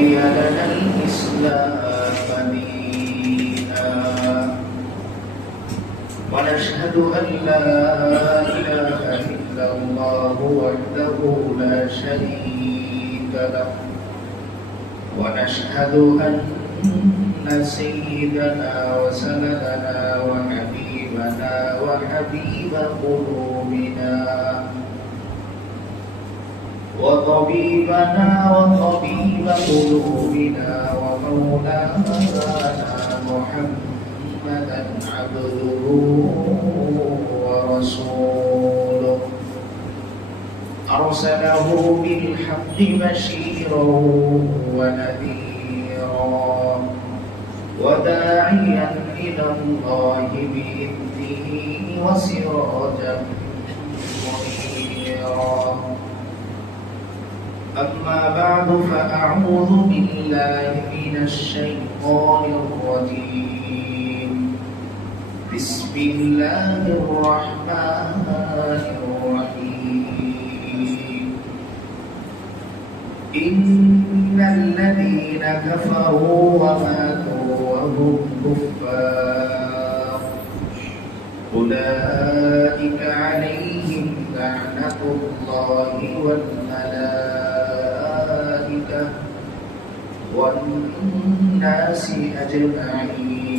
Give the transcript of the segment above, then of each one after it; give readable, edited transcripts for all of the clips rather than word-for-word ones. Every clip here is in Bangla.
ورضي لنا الإسلام دينا ونشهد أن لا إله إلا الله وحده لا شريك له ونشهد أن سيدنا وسندنا وحبيبنا وحبيب قلوبنا وطبيبنا وطبيب قلوبنا ومولانا محمدا عبده ورسوله أرسله بالحق بشيرا ونذيرا وداعيا إلى الله بإذنه وسراجا منيرا أما بعد فأعوذ بالله من الشيطان الرجيم بسم الله الرحمن الرحيم إن الذين كفروا وماتوا وهم كفار أولئك عليهم لعنة الله والملائكة والناس أجمعين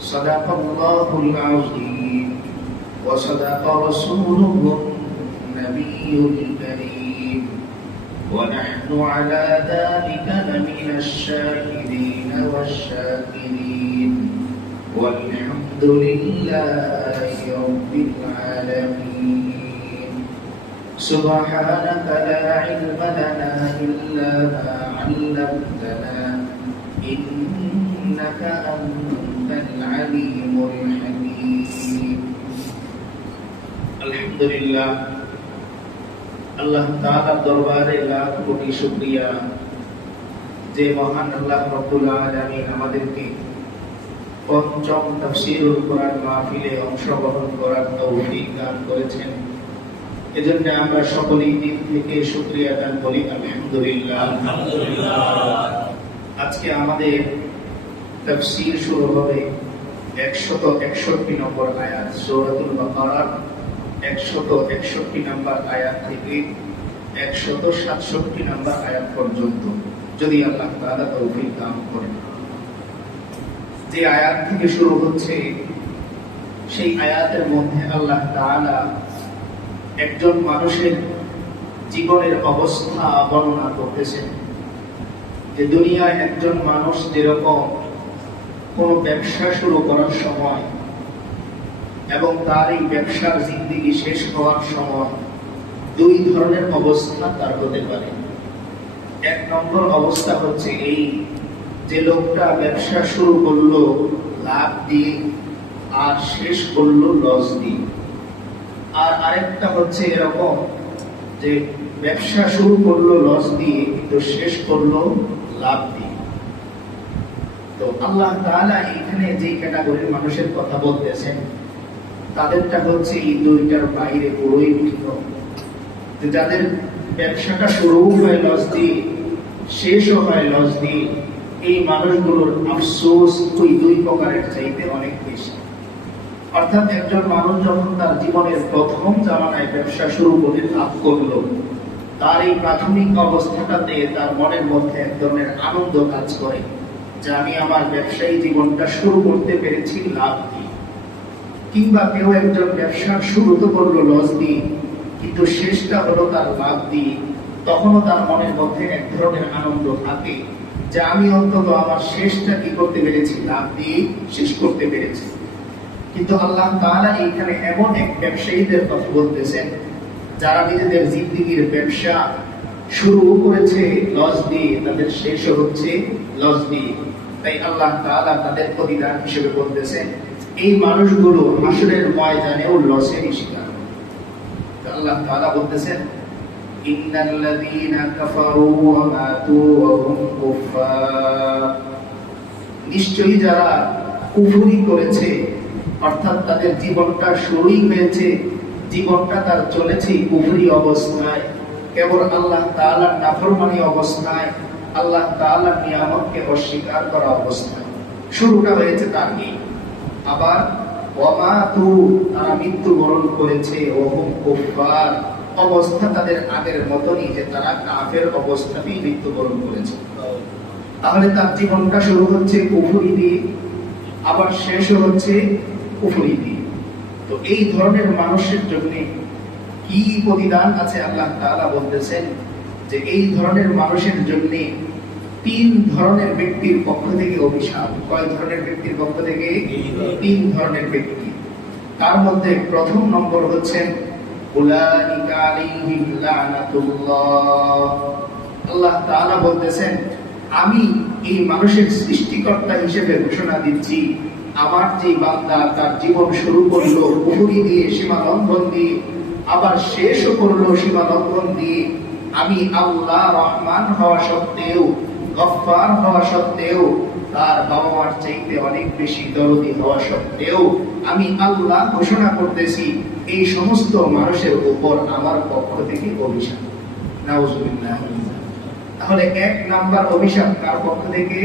صدق الله العظيم وصدق رسوله النبي الكريم ونحن على ذلك لمن الشاهدين والشاكرين والحمد لله رب العالمين سبحانك لا علم لنا إلا ما علمتنا إنك أنت العليم الحكيم الحمد لله আল্লাহ তাআলার দরবারে লাখ কোটি শুকরিয়া যে মহান আল্লাহ রাব্বুল আলামিন আমাদেরকে পঞ্চম তাফসীরুল কোরআন মাহফিলে অংশগ্রহণ করার তৌফিক দান করেছেন। এজন্য আমরা সকলেই দিল থেকে শুকরিয়া দান করি আলহামদুলিল্লাহ। আজকে আমাদের তাফসীর শুরু হবে 161 নম্বর আয়াত সূরাতুল বাকারার 161 নম্বর আয়াত থেকে 167 নম্বর আয়াত পর্যন্ত, যদি আল্লাহ তাআলা তৌফিক দান করেন। যে আয়াত থেকে শুরু হচ্ছে সেই আয়াতের মধ্যে আল্লাহ তাআলা একজন মানুষের জীবনের অবস্থা বর্ণনা করতেছেন। যে দুনিয়ায় একজন মানুষ যেরকম কোনো ব্যবসা শুরু করার সময় এবং তার এই ব্যবসার জিন্দেগি শেষ হওয়ার সময় দুই ধরনের অবস্থা তার হতে পারে। এক নম্বর অবস্থা হচ্ছে এই যে লোকটা ব্যবসা শুরু করলো লাভ দিয়ে আর শেষ করলো লস দিয়ে। আর আরেকটা হচ্ছে এরকম যে ব্যবসা শুরু করলো লস দিয়ে কিন্তু শেষ করলো লাভ দিয়ে। তো আল্লাহ তাআলা এখানে যে ক্যাটাগরির মানুষের কথা বলতেছেন তাদেরটা হচ্ছে এই দুইটার বাইরে পুরোই ভিন্ন। যাদের ব্যবসাটা শুরু হয় লস দিয়ে শেষও হয় লস দিয়ে, এই মানুষগুলোর আফসোস ওই দুই প্রকারের চাইতে অনেক বেশি। অর্থাৎ একজন মানুষ যখন তার জীবনের প্রথম জামানায় ব্যবসা শুরু করে লাভ করলো, তার এই প্রাথমিক অবস্থাটাতে তার মনের মধ্যে এক ধরনের আনন্দ কাজ করে যে আমি আমার ব্যবসায়ী জীবনটা শুরু করতে পেরেছি লাভ দিয়ে। কিংবা কেউ একজন ব্যবসার শুরু তো করলো লস দিয়ে কিন্তু শেষটা হলো তার লাভ দিয়ে, তখনও তার মনের মধ্যে এক ধরনের আনন্দ থাকে যে আমি অন্তত আমার শেষটা কি করতে পেরেছি, লাভ দিয়ে শেষ করতে পেরেছি। কিন্তু আল্লাহ তাআলা এইখানে এমন এক ব্যবসায়ীদের কথা বলতেছেন যারা নিজেদের জিন্দেগির ব্যবসা শুরু করেছে লস দিয়ে, তাদের শেষও হচ্ছে লস দিয়ে। তাই আল্লাহ তাআলা তাদের প্রতিদান হিসেবে বলতেছেন এই মানুষগুলো হাসরের ময়দানেও লসেরই শিকার। আল্লাহ তাআলা বলতেছেন ইন্নাল্লাযীনা কাফারু ওয়া মাতু ওয়া হুম কুফার, নিশ্চয়ই যারা কুফরি করেছে অর্থাৎ তাদের জীবনটা শুরুই হয়েছে, জীবনটা তার চলেছে কুফরি অবস্থায়, কেবল আল্লাহ তাআলার নাফরমানি অবস্থায়, আল্লাহ তাআলার নিয়ামতকে অস্বীকার করা অবস্থায় শুরুটা হয়েছে তার এই। আবার ওয়ামাতু, তারা মৃত্যুবরণ করেছে, ওহুম কুফার, অবস্থা তাদের আগের মতনই, যে তারা কাফের অবস্থাতেই মৃত্যুবরণ করেছে। তাহলে তার জীবনটা শুরু হচ্ছে কুফরি দিয়ে, আবার শেষও হচ্ছে কুফরি দিয়ে। তো এই ধরনের মানুষের জন্য কি প্রতিদান আছে? আল্লাহ তাআলা বলতেছেন যে এই ধরনের মানুষের জন্য 3 ধরনের ব্যক্তির পক্ষ থেকে অভিশাপ। কয় ধরনের ব্যক্তির পক্ষ থেকে? 3 ধরনের ব্যক্তি। তার মধ্যে প্রথম নম্বর হচ্ছেন উলাইকা আলাইহিম লানাতুল্লাহ। আল্লাহ তাআলা বলতেছেন, আমি এই মানুষের সৃষ্টিকর্তা হিসেবে ঘোষণা দিচ্ছি, আমার যে বান্দা তার জীবন শুরু করলো কুফরি দিয়ে, সীমা লঙ্ঘন দিয়ে, আবার শেষও করলো সীমা লঙ্ঘন দিয়ে, আমি আল্লাহ রহমান হওয়া সত্ত্বেও, গফফার হওয়া সত্ত্বেও, তার বাবা মার চাইতে অনেক বেশি দরদি হওয়া সত্ত্বেও আমি আল্লাহ ঘোষণা করতেছি এই সমস্ত মানুষের উপর আমার পক্ষ থেকে অভিশাপ। নাউযুবিল্লাহ। তাহলে 1 নাম্বার অভিশাপ কার পক্ষ থেকে?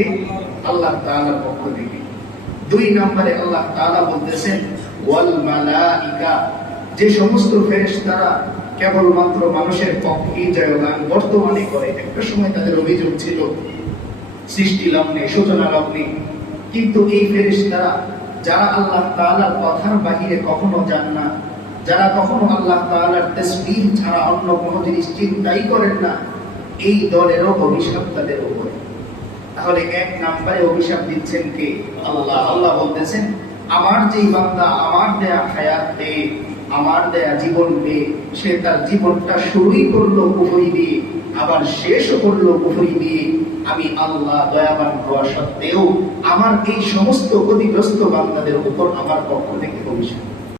আল্লাহ তাআলার পক্ষ থেকে। 2 নম্বরে আল্লাহ তাআলা বলতেছেন ওয়াল মালাইকা, যে সমস্ত ফেরেশতারা কেবলমাত্র মানুষের পক্ষে জয়গান বর্তমানে করে। একটা সময় তাদের অভিযোগ ছিল সৃষ্টি লগ্নে, সূচনা লগ্নে, কিন্তু এই ফেরেশতারা যারা আল্লাহ তাআলার কথার বাহিরে কখনো যান না, যারা কখনো আল্লাহ তাআলার তাসবিহ ছাড়া অন্য কোনো জিনিস চিন্তাই করেন না, এই দলেরও অভিশাপ তাদের উপর। তাহলে 1 নম্বরে অভিশাপ দিচ্ছেন কে? আল্লাহ। আল্লাহ বলতেছেন, আমার যেই বান্দা আমার দেয়া হায়াত পেয়ে, আমার দেয়া জীবন পেয়ে, সে তার জীবনটা শুরুই করলো কুফরি দিয়ে, আবার শেষও করলো কুফরি দিয়ে, আমি আল্লাহ দয়াবান হওয়া সত্ত্বেও আমার এই সমস্ত ক্ষতিগ্রস্ত বান্দাদের উপর আমার পক্ষ থেকে অভিশাপ।